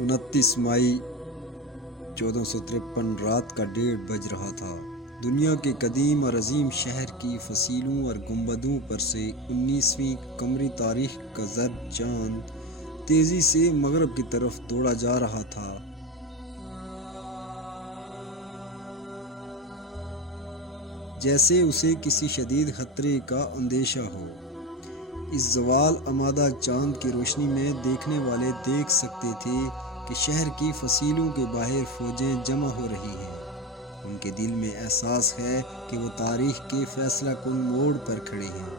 29 مئی 1453 رات کا 1:30 بج رہا تھا۔ دنیا کے قدیم اور عظیم شہر کی فصیلوں اور گنبدوں پر سے 19ویں قمری تاریخ کا زرد چاند تیزی سے مغرب کی طرف دوڑا جا رہا تھا۔ جیسے اسے کسی شدید خطرے کا اندیشہ ہو۔ اس زوال آمادہ چاند کی روشنی میں دیکھنے والے دیکھ سکتے تھے کہ شہر کی فصیلوں کے باہر فوجیں جمع ہو رہی ہیں۔ ان کے دل میں احساس ہے کہ وہ تاریخ کے فیصلہ کن موڑ پر کھڑے ہیں۔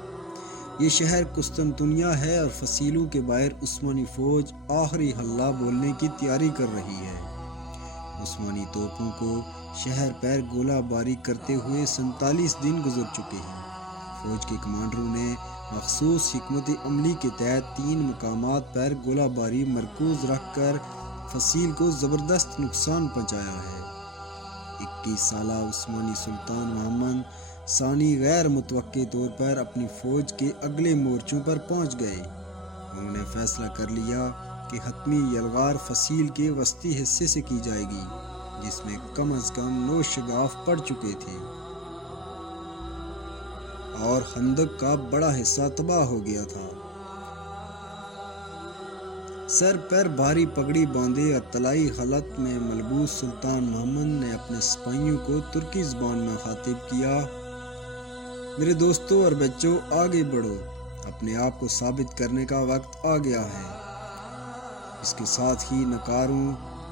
یہ شہر قسطنطنیہ ہے اور فصیلوں کے باہر عثمانی فوج آخری حلہ بولنے کی تیاری کر رہی ہے۔ عثمانی توپوں کو شہر پر گولہ باری کرتے ہوئے 47 دن گزر چکے ہیں۔ فوج کے کمانڈروں نے مخصوص حکمت عملی کے تحت 3 مقامات پر گولہ باری مرکوز رکھ کر فصیل کو زبردست نقصان پہنچایا ہے۔ 21 سالہ عثمانی سلطان محمد ثانی غیر متوقع طور پر اپنی فوج کے اگلے مورچوں پر پہنچ گئے۔ انہوں نے فیصلہ کر لیا کہ حتمی یلغار فصیل کے وسطی حصے سے کی جائے گی، جس میں کم از کم 9 شگاف پڑ چکے تھے اور خندق کا بڑا حصہ تباہ ہو گیا تھا۔ سر پر بھاری پگڑی باندھے اور طلائی خلعت میں ملبوس سلطان محمد نے اپنے سپاہیوں کو ترکی زبان میں خاطب کیا: میرے دوستوں اور بچوں، آگے بڑھو، اپنے آپ کو ثابت کرنے کا وقت آ گیا ہے۔ اس کے ساتھ ہی نکاروں،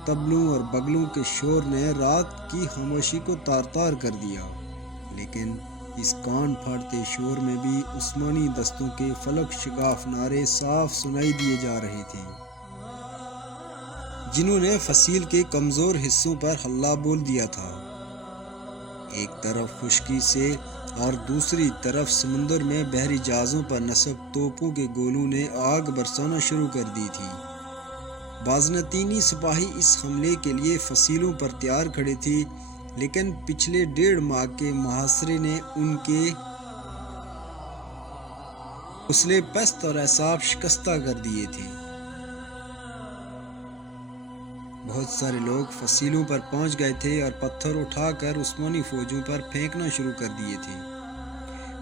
طبلوں اور بگلوں کے شور نے رات کی خاموشی کو تار تار کر دیا، لیکن اس کان پھاڑتے شور میں بھی عثمانی دستوں کے فلک شگاف نعرے صاف سنائی دیے جا رہے تھے، جنہوں نے فصیل کے کمزور حصوں پر حلہ بول دیا تھا۔ ایک طرف خشکی سے اور دوسری طرف سمندر میں بحری جہازوں پر نصب توپوں کے گولوں نے آگ برسانا شروع کر دی تھی۔ بازنطینی سپاہی اس حملے کے لیے فصیلوں پر تیار کھڑے تھے، لیکن پچھلے 1.5 ماہ کے محاصرے نے ان کے حوصلے پست اور اعصاب شکستہ کر دیے تھے۔ بہت سارے لوگ فصیلوں پر پہنچ گئے تھے اور پتھر اٹھا کر عثمانی فوجوں پر پھینکنا شروع کر دیے تھے۔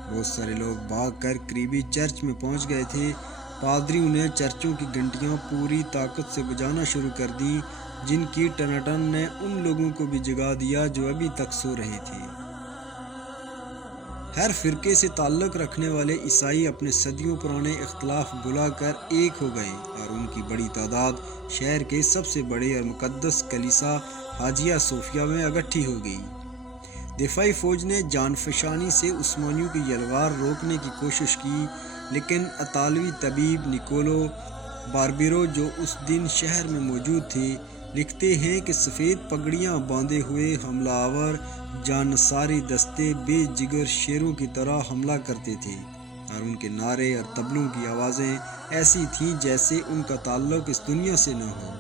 بہت سارے لوگ بھاگ کر قریبی چرچ میں پہنچ گئے تھے۔ پادریوں نے چرچوں کی گھنٹیاں پوری طاقت سے بجانا شروع کر دیں، جن کی ٹناٹن نے ان لوگوں کو بھی جگا دیا جو ابھی تک سو رہے تھے۔ ہر فرقے سے تعلق رکھنے والے عیسائی اپنے صدیوں پرانے اختلاف بھلا کر ایک ہو گئے اور ان کی بڑی تعداد شہر کے سب سے بڑے اور مقدس کلیسا حاجیہ صوفیہ میں اکٹھی ہو گئی۔ دفاعی فوج نے جان فشانی سے عثمانیوں کی یلغار روکنے کی کوشش کی، لیکن اطالوی طبیب نکولو باربیرو جو اس دن شہر میں موجود تھے، لکھتے ہیں کہ سفید پگڑیاں باندھے ہوئے حملہ آور جانصاری دستے بے جگر شیروں کی طرح حملہ کرتے تھے، اور ان کے نعرے اور طبلوں کی آوازیں ایسی تھیں جیسے ان کا تعلق اس دنیا سے نہ ہو۔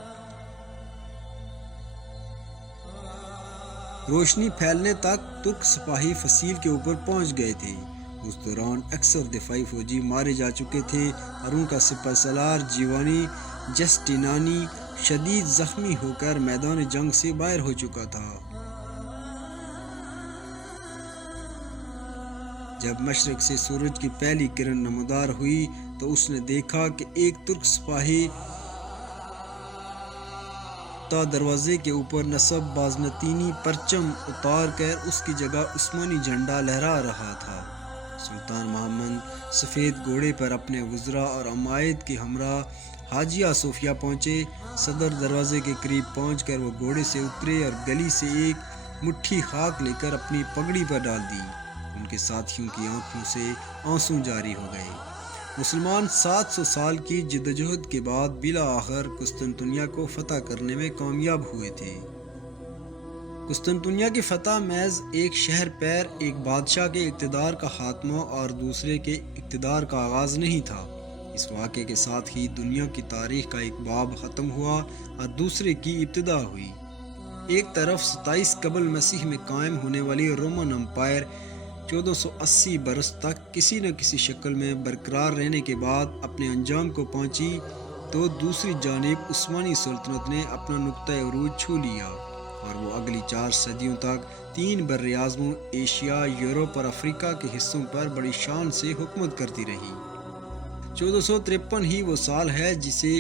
روشنی پھیلنے تک ترک سپاہی فصیل کے اوپر پہنچ گئے تھے۔ اس دوران اکثر دفاعی فوجی مارے جا چکے تھے اور ان کا سپہ سالار جیوانی جسٹینیانی شدید زخمی ہو کر میدان جنگ سے باہر ہو چکا تھا۔ جب مشرق سے سورج کی پہلی کرن نمودار ہوئی تو اس نے دیکھا کہ ایک ترک سپاہی تا دروازے کے اوپر نصب بازنطینی پرچم اتار کر اس کی جگہ عثمانی جھنڈا لہرا رہا تھا۔ سلطان محمد سفید گھوڑے پر اپنے وزراء اور عمائد کے ہمراہ حاجیہ صوفیہ پہنچے۔ صدر دروازے کے قریب پہنچ کر وہ گھوڑے سے اترے اور گلی سے ایک مٹھی خاک لے کر اپنی پگڑی پر ڈال دی۔ ان کے ساتھیوں کی آنکھوں سے آنسو جاری ہو گئے۔ مسلمان 700 سال کی جدوجہد کے بعد بالآخر قسطنطنیہ کو فتح کرنے میں کامیاب ہوئے تھے۔ قسطنطنیہ کی فتح محض ایک شہر پر ایک بادشاہ کے اقتدار کا خاتمہ اور دوسرے کے اقتدار کا آغاز نہیں تھا۔ اس واقعے کے ساتھ ہی دنیا کی تاریخ کا ایک باب ختم ہوا اور دوسرے کی ابتدا ہوئی۔ ایک طرف 27 قبل مسیح میں قائم ہونے والی رومن امپائر 1480 برس تک کسی نہ کسی شکل میں برقرار رہنے کے بعد اپنے انجام کو پہنچی، تو دوسری جانب عثمانی سلطنت نے اپنا نقطۂ عروج چھو لیا اور وہ اگلی 4 صدیوں تک 3 براعظموں ایشیا، یورپ اور افریقہ کے حصوں پر بڑی شان سے حکومت کرتی رہی۔ 1453 ہی وہ سال ہے جسے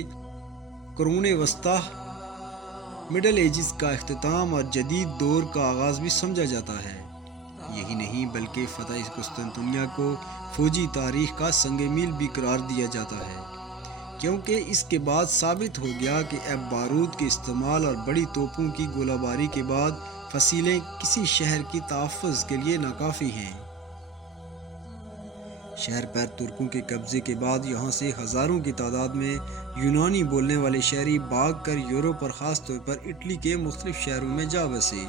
قرون وسطیٰ مڈل ایجز کا اختتام اور جدید دور کا آغاز بھی سمجھا جاتا ہے۔ یہی نہیں بلکہ فتح قسطنطنیہ کو فوجی تاریخ کا سنگ میل بھی قرار دیا جاتا ہے، کیونکہ اس کے بعد ثابت ہو گیا کہ اب بارود کے استعمال اور بڑی توپوں کی گولہ باری کے بعد فصیلیں کسی شہر کی تحفظ کے لیے ناکافی ہیں۔ شہر پر ترکوں کے قبضے کے بعد یہاں سے ہزاروں کی تعداد میں یونانی بولنے والے شہری بھاگ کر یورپ اور خاص طور پر اٹلی کے مختلف شہروں میں جا بسے۔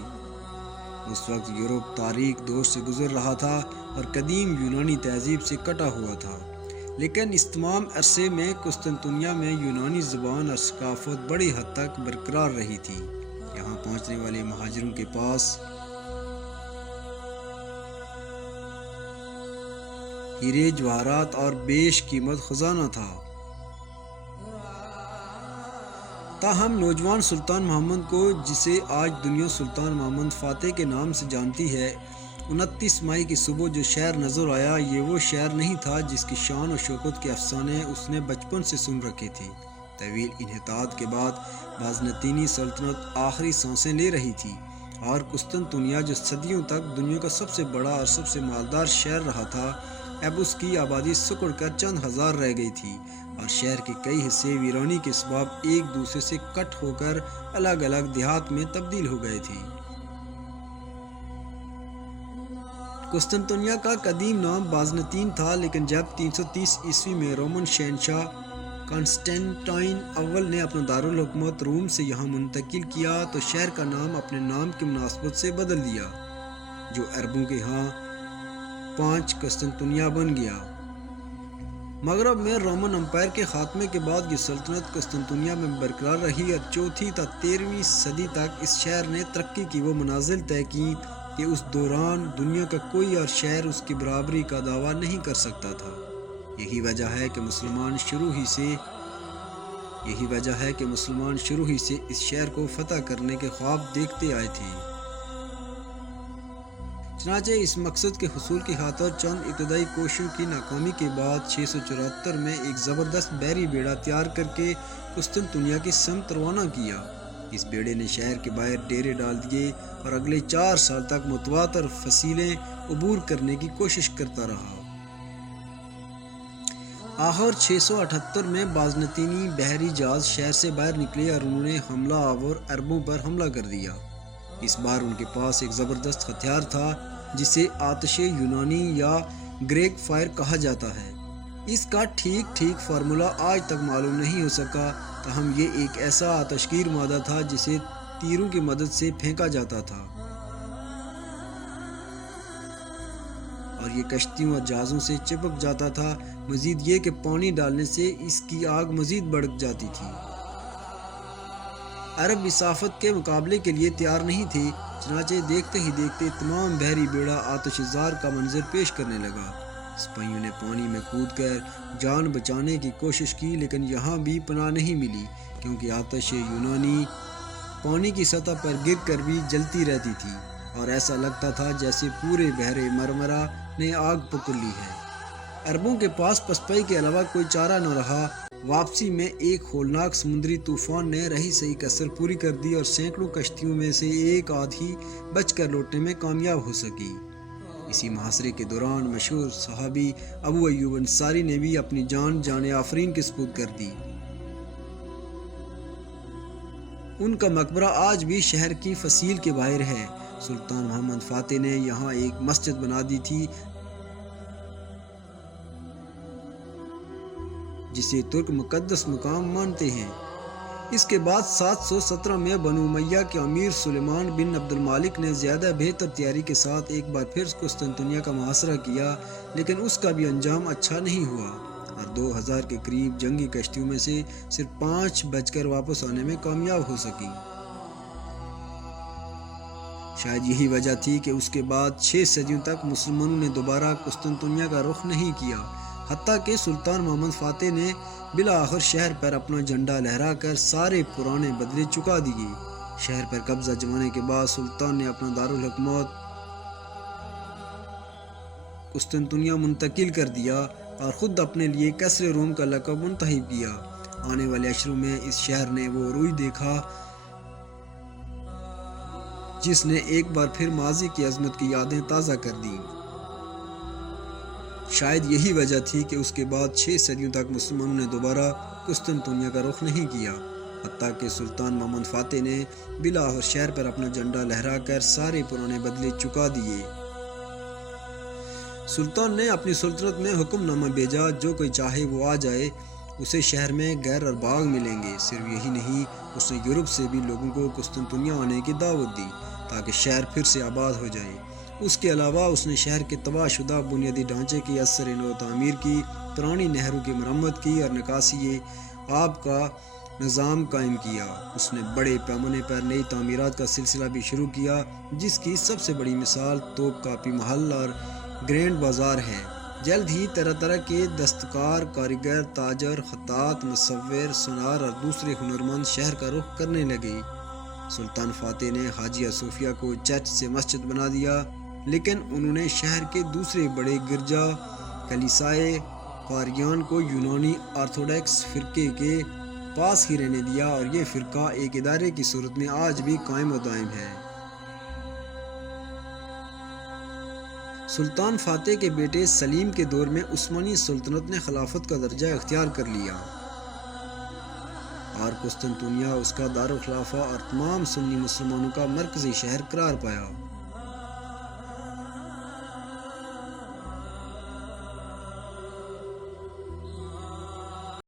اس وقت یورپ تاریک دور سے گزر رہا تھا اور قدیم یونانی تہذیب سے کٹا ہوا تھا، لیکن اس تمام عرصے میں قسطنطنیہ میں یونانی زبان اور ثقافت بڑی حد تک برقرار رہی تھی۔ یہاں پہنچنے والے مہاجروں کے پاس ہیرے، جواہرات اور بیش قیمت خزانہ تھا۔ تاہم نوجوان سلطان محمد کو، جسے آج دنیا سلطان محمد فاتح کے نام سے جانتی ہے، 29 مئی کی صبح جو شہر نظر آیا، یہ وہ شہر نہیں تھا جس کی شان و شوکت کے افسانے اس نے بچپن سے سن رکھے تھے۔ طویل انحطاط کے بعد بازنطینی سلطنت آخری سانسیں لے رہی تھی اور قسطنطنیہ جو صدیوں تک دنیا کا سب سے بڑا اور سب سے مالدار شہر رہا تھا، اب اس کی آبادی سکڑ کر چند ہزار رہ گئی تھی اور شہر کے کئی حصے ویرانی کے سبب ایک دوسرے سے کٹ ہو کر الگ الگ دیہات میں تبدیل ہو گئے تھے۔ قسطنطنیہ کا قدیم نام بازنطین تھا، لیکن جب 330 عیسوی میں رومن شہنشاہ کانسٹینٹائن اول نے اپنا دارالحکومت روم سے یہاں منتقل کیا تو شہر کا نام اپنے نام کی مناسبت سے بدل دیا، جو عربوں کے ہاں 5 قسطنطنیہ بن گیا۔ مغرب میں رومن امپائر کے خاتمے کے بعد یہ سلطنت قسطنطنیہ میں برقرار رہی اور 4 تا 13ویں صدی تک اس شہر نے ترقی کی وہ منازل طے کی کہ اس دوران دنیا کا کوئی اور شہر اس کی برابری کا دعویٰ نہیں کر سکتا تھا۔ یہی وجہ ہے کہ مسلمان شروع ہی سے اس شہر کو فتح کرنے کے خواب دیکھتے آئے تھے۔ چنانچہ اس مقصد کے حصول کی خاطر چند ابتدائی کوششوں کی ناکامی کے بعد 674 میں ایک زبردست بحری بیڑا تیار کر کے قسطنطنیہ کی سمت روانہ کیا۔ اس بیڑے نے شہر کے باہر ڈیرے ڈال دیے اور اگلے 4 سال تک متواتر فصیلیں عبور کرنے کی کوشش کرتا رہا۔ آخر 678 میں بازنطینی بحری جہاز شہر سے باہر نکلے اور انہوں نے حملہ آور عربوں پر حملہ کر دیا۔ اس بار ان کے پاس ایک زبردست ہتھیار تھا جسے آتش یونانی یا گریگ فائر کہا جاتا ہے۔ اس کا ٹھیک فارمولا آج تک معلوم نہیں ہو سکا، تاہم یہ ایک ایسا آتشگیر مادہ تھا جسے تیروں کی مدد سے پھینکا جاتا تھا اور یہ کشتیوں اور جہازوں سے چپک جاتا تھا۔ مزید یہ کہ پانی ڈالنے سے اس کی آگ مزید بڑھ جاتی تھی۔ عرب اس آفت کے مقابلے کے لیے تیار نہیں تھے، چنانچہ دیکھتے ہی دیکھتے تمام بحری بیڑا آتش زار کا منظر پیش کرنے لگا۔ سپاہیوں نے پانی میں کود کر جان بچانے کی کوشش کی، لیکن یہاں بھی پناہ نہیں ملی، کیونکہ آتش یونانی پانی کی سطح پر گر کر بھی جلتی رہتی تھی اور ایسا لگتا تھا جیسے پورے بحر مرمرا نے آگ پکڑ لی ہے۔ عربوں کے پاس پسپائی کے علاوہ کوئی چارہ نہ رہا۔ واپسی میں ایک ہولناک سمندری طوفان نے رہی سہی کسر پوری کر دی اور سینکڑوں کشتیوں میں سے ایک آدھی بچ کر لوٹنے میں کامیاب ہو سکی۔ اسی محاصرے کے دوران مشہور صحابی ابو ایوب انصاری نے بھی اپنی جان آفرین کے سپرد کر دی۔ ان کا مقبرہ آج بھی شہر کی فصیل کے باہر ہے۔ سلطان محمد فاتح نے یہاں ایک مسجد بنا دی تھی جسے ترک مقدس مقام مانتے ہیں۔ اس کے بعد 717 میں بنو امیہ کے امیر سلیمان بن عبد المالک نے زیادہ بہتر تیاری کے ساتھ ایک بار پھر قسطنطنیہ کا محاصرہ کیا، لیکن اس کا بھی انجام اچھا نہیں ہوا اور 2000 کے قریب جنگی کشتیوں میں سے صرف 5 بچ کر واپس آنے میں کامیاب ہو سکی۔ شاید یہی وجہ تھی کہ اس کے بعد 6 صدیوں تک مسلمانوں نے دوبارہ قسطنطنیہ کا رخ نہیں کیا، حتیٰ کہ سلطان محمد فاتح نے بالآخر شہر پر اپنا جھنڈا لہرا کر سارے پرانے بدلے چکا دیے۔ شہر پر قبضہ جمانے کے بعد سلطان نے اپنا دارالحکومت قسطنطنیہ منتقل کر دیا اور خود اپنے لیے کیسر روم کا لقب منتخب کیا۔ آنے والے اشروں میں اس شہر نے وہ عروج دیکھا جس نے ایک بار پھر ماضی کی عظمت کی یادیں تازہ کر دیں۔ شاید یہی وجہ تھی کہ اس کے بعد 6 صدیوں تک مسلمانوں نے دوبارہ قسطنطنیہ کا رخ نہیں کیا، حتیٰ کہ سلطان محمد فاتح نے بالآخر شہر پر اپنا جھنڈا لہرا کر سارے پرانے بدلے چکا دیے۔ سلطان نے اپنی سلطنت میں حکم نامہ بھیجا، جو کوئی چاہے وہ آ جائے، اسے شہر میں گھر اور باغ ملیں گے۔ صرف یہی نہیں، اس نے یورپ سے بھی لوگوں کو قسطنطنیہ آنے کی دعوت دی تاکہ شہر پھر سے آباد ہو جائے۔ اس کے علاوہ اس نے شہر کے تباہ شدہ بنیادی ڈھانچے کی اثر نو تعمیر کی، پرانی نہروں کی مرمت کی اور نکاسی آب کا نظام قائم کیا۔ اس نے بڑے پیمانے پر نئی تعمیرات کا سلسلہ بھی شروع کیا، جس کی سب سے بڑی مثال توپ کاپی محل اور گرینڈ بازار ہے۔ جلد ہی طرح طرح کے دستکار، کاریگر، تاجر، خطاط، مصور، سونار اور دوسرے ہنرمند شہر کا رخ کرنے لگے۔ سلطان فاتح نے حاجیہ صوفیہ کو چرچ سے مسجد بنا دیا، لیکن انہوں نے شہر کے دوسرے بڑے گرجا کلیسائے قاریان کو یونانی آرتھوڈکس فرقے کے پاس ہی رہنے دیا، اور یہ فرقہ ایک ادارے کی صورت میں آج بھی قائم و دائم ہے۔ سلطان فاتح کے بیٹے سلیم کے دور میں عثمانی سلطنت نے خلافت کا درجہ اختیار کر لیا اور قسطنطنیہ اس کا دارالخلافہ اور تمام سنی مسلمانوں کا مرکزی شہر قرار پایا۔